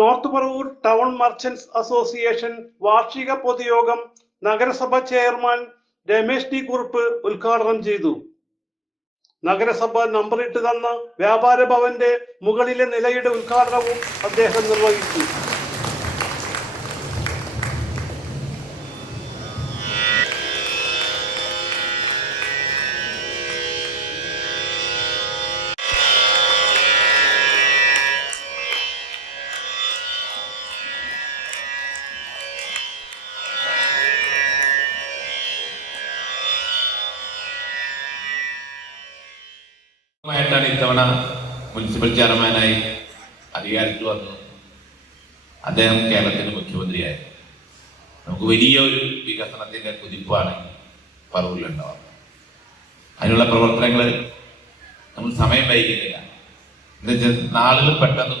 North Paravur town merchants association വാർഷിക പൊതുയോഗം നഗരസഭ ചെയർമാൻ രമേശ് ടി കുറുപ്പ് ഉദ്ഘാടനം ചെയ്തു. നഗരസഭ നമ്പറിട്ട് തന്ന വ്യാപാര ഭവന്റെ മുകളിലെ നിലയുടെ ഉദ്ഘാടനവും അദ്ദേഹം നിർവഹിച്ചു. ായിട്ടാണ് ഇത്തവണ മുനിസിപ്പൽ ചെയർമാനായി അധികാരത്തിൽ വന്നു. അദ്ദേഹം കേരളത്തിന്റെ മുഖ്യമന്ത്രിയായി. നമുക്ക് വലിയൊരു വികസനത്തിന്റെ കുതിപ്പാണ് പറവൂരിലുണ്ടാവുന്നത്. അതിനുള്ള പ്രവർത്തനങ്ങൾ നമ്മൾ സമയം വൈകുന്നില്ല. എന്താ വെച്ചാൽ നാളുകൾ പെട്ടെന്ന്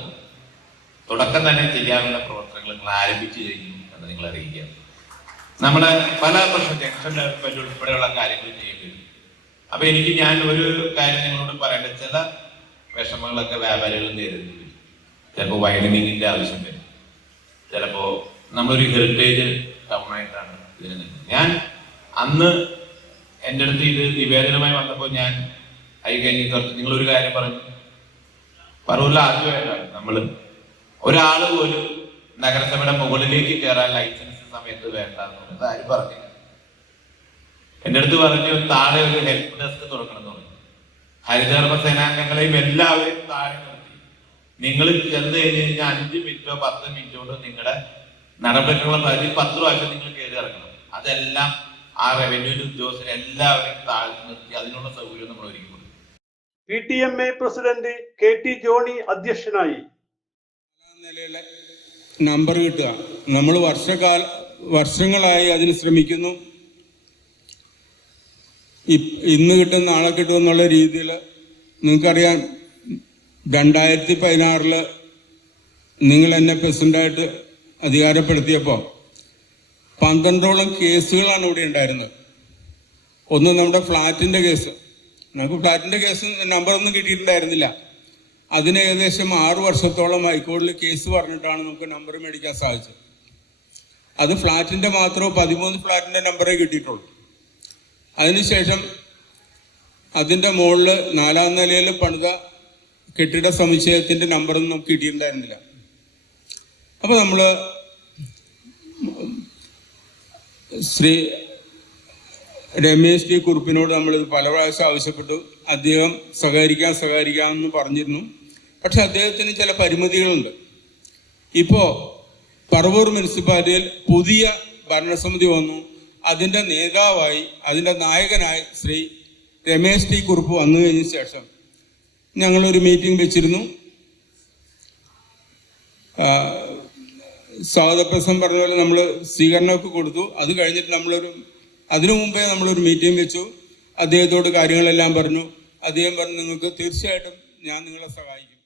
തുടക്കം തന്നെ ചെയ്യാനുള്ള പ്രവർത്തനങ്ങൾ നിങ്ങൾ ആരംഭിച്ചു കഴിഞ്ഞു എന്ന് നിങ്ങൾ അറിയിക്കുക. നമ്മുടെ പല പ്രശ്നം ജംഗ്ഷൻ ഡെവലപ്മെന്റ് ഉൾപ്പെടെയുള്ള കാര്യങ്ങൾ ചെയ്യേണ്ടി വരും. അപ്പൊ ഞാൻ ഒരു കാര്യം നിങ്ങളോട് പറയേണ്ടത്, ചില വിഷമങ്ങളൊക്കെ വ്യാപാരികൾ നേരിടുന്നു. ചിലപ്പോൾ വൈഡനിങ്ങിന്റെ ആവശ്യം വരും. ചിലപ്പോ നമ്മളൊരു ഹെറിറ്റേജ് ടൗണായിട്ടാണ് ഇതിന് നിൽക്കുന്നത്. ഞാൻ അന്ന് എൻ്റെ അടുത്ത് ഇത് നിവേദനമായി വന്നപ്പോൾ ഞാൻ നിങ്ങളൊരു കാര്യം പറഞ്ഞു. പറവൂരിൽ ആദ്യമായിട്ടാണ് നമ്മൾ ഒരാൾ ഒരു നഗരസഭയുടെ മുകളിലേക്ക് കയറാൻ ലൈസൻസ് സമയത്ത് വേണ്ട എന്നുള്ളത് ആരും പറഞ്ഞില്ല. എൻ്റെ അടുത്ത് പറഞ്ഞു താഴെ ഒരു ഹെൽപ്പ് ഡെസ്ക് തുറക്കണം എന്ന് പറഞ്ഞു. ഹരിതകർമ്മ സേനാംഗങ്ങളെയും എല്ലാവരെയും താഴെ നിർത്തി. നിങ്ങൾ ചെന്ന് കഴിഞ്ഞ് കഴിഞ്ഞാൽ 5 മിനിറ്റോ 10 മിനിറ്റോ കൊണ്ട് നിങ്ങളുടെ നടപടികളുള്ള പരിധി 10 പ്രാവശ്യം നിങ്ങൾ കയറി ഇറങ്ങണം. അതെല്ലാം ആ റവന്യൂവിന്റെ ഉദ്യോഗസ്ഥരെ എല്ലാവരെയും താഴെ നിർത്തി അതിനുള്ള സൗകര്യം നമ്മൾ ഒരുക്കി കൊടുക്കും. PTMA പ്രസിഡന്റ് KT ജോണി അധ്യക്ഷനായി. നിലയിലെ നമ്പർ കിട്ടുക, നമ്മൾ വർഷങ്ങളായി അതിന് ശ്രമിക്കുന്നു. ഇന്ന് കിട്ടും നാളെ കിട്ടും എന്നുള്ള രീതിയിൽ നിങ്ങൾക്കറിയാം. 2016 നിങ്ങൾ എന്നെ പ്രസിഡന്റായിട്ട് അധികാരപ്പെടുത്തിയപ്പോൾ 12ഓളം കേസുകളാണ് ഇവിടെ ഉണ്ടായിരുന്നത്. ഒന്ന് നമ്മുടെ ഫ്ലാറ്റിൻ്റെ കേസ്. നമുക്ക് ഫ്ലാറ്റിൻ്റെ കേസ് നമ്പറൊന്നും കിട്ടിയിട്ടുണ്ടായിരുന്നില്ല. അതിന് ഏകദേശം 6 വർഷത്തോളം ഹൈക്കോടതിയിൽ കേസ് പറഞ്ഞിട്ടാണ് നമുക്ക് നമ്പർ മേടിക്കാൻ സാധിച്ചത്. അത് ഫ്ലാറ്റിൻ്റെ മാത്രമേ 13 ഫ്ലാറ്റിൻ്റെ നമ്പറേ കിട്ടിയിട്ടുള്ളൂ. അതിനുശേഷം അതിൻ്റെ മുകളിൽ 4ാം നിലയിൽ പണിത കെട്ടിട സമുച്ചയത്തിൻ്റെ നമ്പറൊന്നും നമുക്ക് കിട്ടിയിട്ടുണ്ടായിരുന്നില്ല. അപ്പോൾ നമ്മൾ ശ്രീ രമേശ് ടി കുറുപ്പിനോട് നമ്മളിത് പല പ്രാവശ്യം ആവശ്യപ്പെട്ടു. അദ്ദേഹം സഹകരിക്കാമെന്ന് പറഞ്ഞിരുന്നു. പക്ഷെ അദ്ദേഹത്തിന് ചില പരിമിതികളുണ്ട്. ഇപ്പോൾ പറവൂർ മുനിസിപ്പാലിറ്റിയിൽ പുതിയ ഭരണസമിതി വന്നു. അതിൻ്റെ നേതാവായി, അതിൻ്റെ നായകനായി ശ്രീ രമേശ് ടി കുറുപ്പ് വന്നു കഴിഞ്ഞ ശേഷം ഞങ്ങളൊരു മീറ്റിംഗ് വെച്ചിരുന്നു. സ്വാഗതപ്രസം പറഞ്ഞ പോലെ നമ്മൾ സ്വീകരണമൊക്കെ കൊടുത്തു. അത് കഴിഞ്ഞിട്ട് അതിനു മുമ്പേ നമ്മളൊരു മീറ്റിംഗ് വെച്ചു. അദ്ദേഹത്തോട് കാര്യങ്ങളെല്ലാം പറഞ്ഞു. അദ്ദേഹം പറഞ്ഞു, നിങ്ങൾക്ക് തീർച്ചയായിട്ടും ഞാൻ നിങ്ങളെ സഹായിക്കും.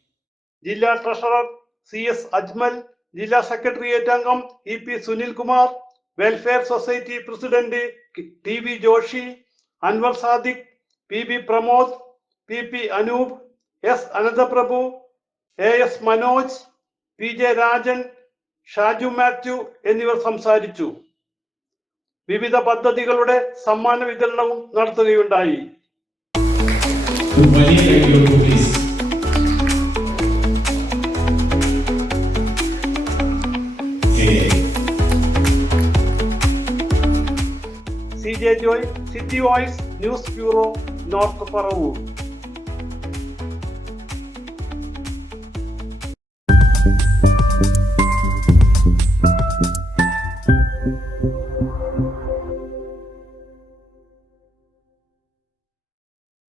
ജില്ലാ ട്രഷറർ CS അജ്മൽ, ജില്ലാ സെക്രട്ടേറിയറ്റ് അംഗം EP Sunilkumar, welfare society president TV Joshi, Anwar Sadiq, PB Pramod, PP Anoop, S Ananthaprabhu, AS Manoj, PJ Rajan, Shaju Mathew എന്നിവർ സംസാരിച്ചു. വിവിധ പദ്ധതികളുടെ സമ്മാന വിതരണവും നടത്തുകയുണ്ടായി. CJ Joy, city voice news bureau, north Paravur.